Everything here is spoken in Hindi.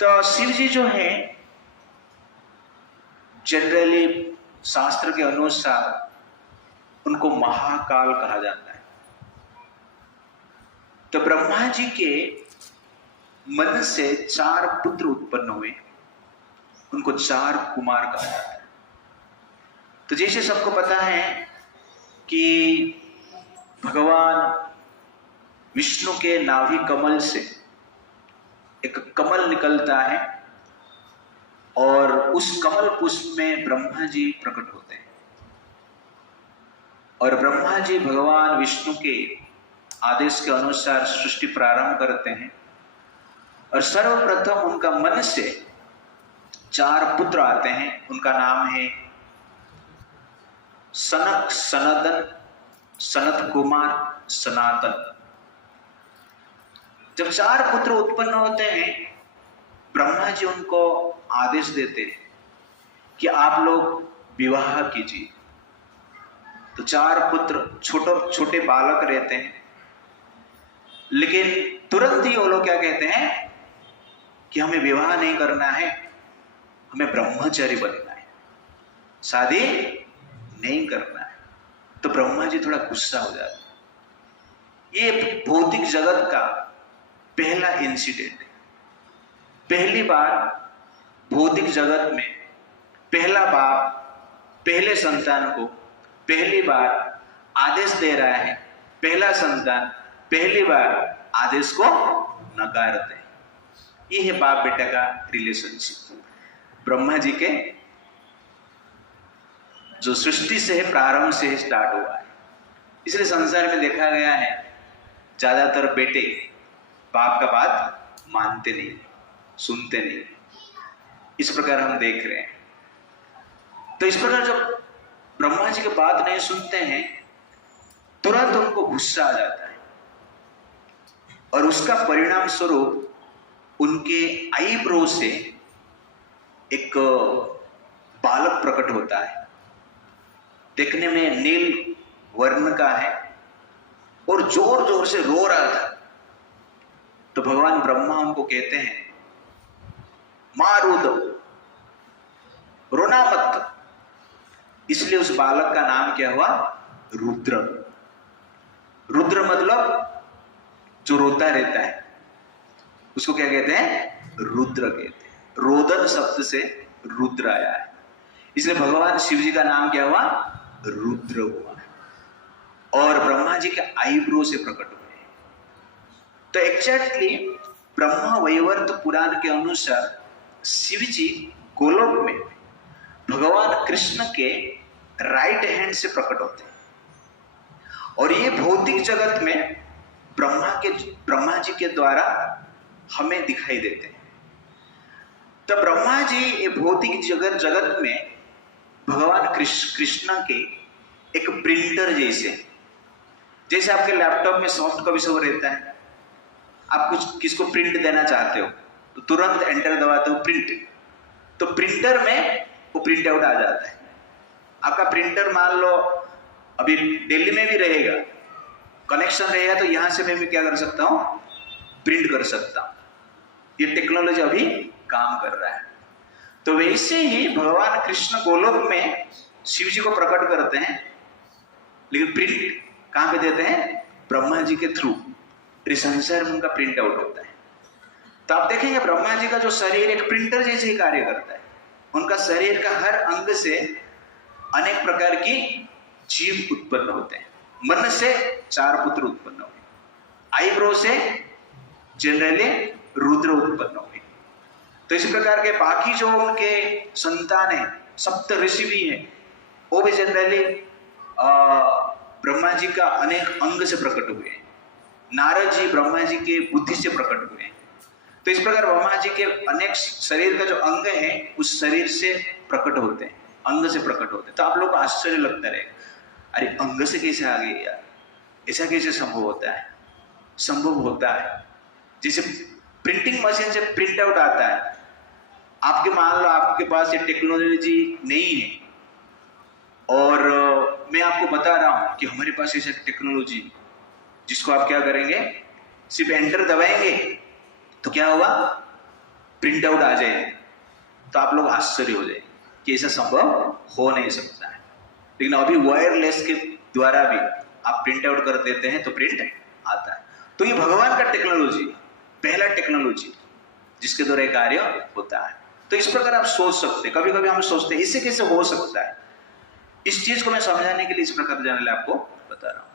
तो शिव जी जो है जनरली शास्त्र के अनुसार उनको महाकाल कहा जाता है। तो ब्रह्मा जी के मन से 4 पुत्र उत्पन्न हुए, उनको 4 कुमार कहा जाता है। तो जैसे सबको पता है कि भगवान विष्णु के नाभि कमल से एक कमल निकलता है और उस कमल पुष्प में ब्रह्मा जी प्रकट होते हैं और ब्रह्मा जी भगवान विष्णु के आदेश के अनुसार सृष्टि प्रारंभ करते हैं और सर्वप्रथम उनका मन से 4 पुत्र आते हैं। उनका नाम है सनक, सनदन, सनत कुमार, सनातन। जब 4 पुत्र उत्पन्न होते हैं, ब्रह्मा जी उनको आदेश देते हैं कि आप लोग विवाह कीजिए। तो 4 पुत्र छोटे बालक रहते हैं, लेकिन तुरंत ही वो लोग क्या कहते हैं कि हमें विवाह नहीं करना है, हमें ब्रह्मचारी बनना है, शादी नहीं करना है। तो ब्रह्मा जी थोड़ा गुस्सा हो जाते हैं। ये भौतिक जगत का पहला इंसिडेंट है। पहली बार भौतिक जगत में पहला बाप पहले संतान को पहली बार आदेश दे रहा है, पहला संतान पहली बार आदेश को नकारते हैं। ये है बाप बेटा का रिलेशनशिप। ब्रह्मा जी के जो सृष्टि से है, प्रारंभ से स्टार्ट हुआ है। इसलिए संसार में देखा गया है ज्यादातर बेटे बाप का बात मानते नहीं, सुनते नहीं। इस प्रकार हम देख रहे हैं। तो इस प्रकार जब ब्रह्मा जी की बात नहीं सुनते हैं, तुरंत उनको गुस्सा आ जाता है और उसका परिणाम स्वरूप उनके आईब्रो से एक बालक प्रकट होता है। देखने में नील वर्ण का है और जोर जोर से रो रहा था। तो भगवान ब्रह्मा उनको कहते हैं, मारूद, रोना मत। इसलिए उस बालक का नाम क्या हुआ? रुद्र। रुद्र मतलब जो रोता रहता है, उसको क्या कहते हैं? रुद्र कहते हैं। रोदन शब्द से रुद्र आया है, इसलिए भगवान शिव जी का नाम क्या हुआ? रुद्र हुआ। और ब्रह्मा जी के आईब्रो से प्रकट हुए। तो एग्जैक्टली ब्रह्मा वैवर्त पुराण के अनुसार शिव जी गोलोक में भगवान कृष्ण के राइट हैंड से प्रकट होते हैं और ये भौतिक जगत में ब्रह्मा जी के द्वारा हमें दिखाई देते हैं। तो ब्रह्मा जी ये भौतिक जगत में भगवान कृष्ण के एक प्रिंटर जैसे आपके लैपटॉप में सॉफ्ट कॉपी सब रहता है। आप कुछ किसको प्रिंट देना चाहते हो तो तुरंत एंटर दबाते हो, प्रिंट। तो प्रिंटर में वो प्रिंट आउट आ जाता है। आपका प्रिंटर मान लो अभी दिल्ली में भी रहेगा, कनेक्शन रहेगा, तो यहां से मैं भी क्या कर सकता हूं? प्रिंट कर सकता हूं। ये टेक्नोलॉजी अभी काम कर रहा है। तो वैसे ही भगवान कृष्ण गोलोक में शिव जी को प्रकट करते हैं, लेकिन प्रिंट कहां पे देते हैं? ब्रह्मा जी के थ्रू। संसार में उनका प्रिंट आउट होता है। तो आप देखेंगे ब्रह्मा जी का जो शरीर एक प्रिंटर जैसे ही कार्य करता है। उनका शरीर का हर अंग से अनेक प्रकार की जीव उत्पन्न होते हैं। मन से 4 पुत्र उत्पन्न हुए, आईब्रो से जनरली रुद्र उत्पन्न हुए। तो इस प्रकार के बाकी जो उनके संतान है, सप्त ऋषि भी है, वो भी जनरली ब्रह्मा जी का अनेक अंग से प्रकट हुए। नारद जी ब्रह्मा जी के बुद्धि से प्रकट हुए। तो इस प्रकार ब्रह्मा जी के अनेक शरीर का जो अंग है उस शरीर से प्रकट होते हैं, अंग से प्रकट होते हैं। तो आप लोग को आश्चर्य लगता रहेगा, अरे अंग से कैसे आ गए यार, ऐसा कैसे संभव होता है? संभव होता है। जैसे प्रिंटिंग मशीन से प्रिंट आउट आता है, आपके मान लो आपके पास ये टेक्नोलॉजी नहीं है और मैं आपको बता रहा हूं कि हमारे पास ऐसा टेक्नोलॉजी, जिसको आप क्या करेंगे? सिर्फ एंटर दबाएंगे तो क्या हुआ? प्रिंट आउट आ जाए तो आप लोग आश्चर्य हो जाए कि ऐसा संभव हो नहीं सकता है। लेकिन अभी वायरलेस के द्वारा भी आप प्रिंट आउट कर देते हैं तो प्रिंट आता है। तो ये भगवान का टेक्नोलॉजी, पहला टेक्नोलॉजी जिसके द्वारा कार्य होता है। तो इस प्रकार आप सोच सकते हैं। कभी कभी हम सोचते हैं इससे कैसे हो सकता है। इस चीज को मैं समझाने के लिए इस प्रकार जानने आपको बता रहा हूं।